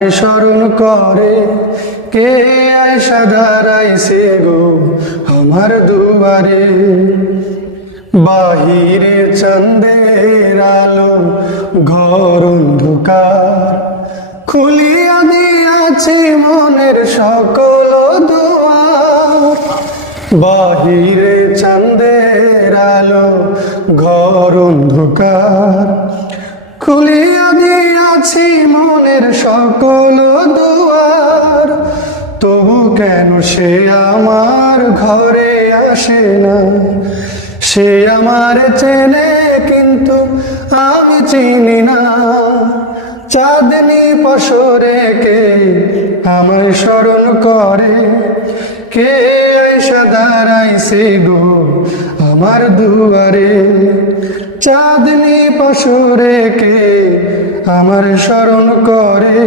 স্মরণ করে কে আয়সা দাঁড়াইছে গো আমার দুয়ারে। বাহিরে চাঁদের আলো, ঘর অন্ধকার, খুলিয়া দিয়াছি মনের সকল দুয়ার। বাহিরে চাঁদের আলো, ঘর অন্ধকার, খুলিয়া দিয়াছি মনের সকল দুয়ার। তবু কেন সে আমার ঘরে আসে না? সে আমার চেনে কিন্তু আমি চিনি না। চাঁদনি পশরে কে আমায় স্মরণ করে, কে আয়সা দাঁড়াইছে গো আমার দুয়ারে। চাঁদনি পশরে কে আমার স্মরণ করে।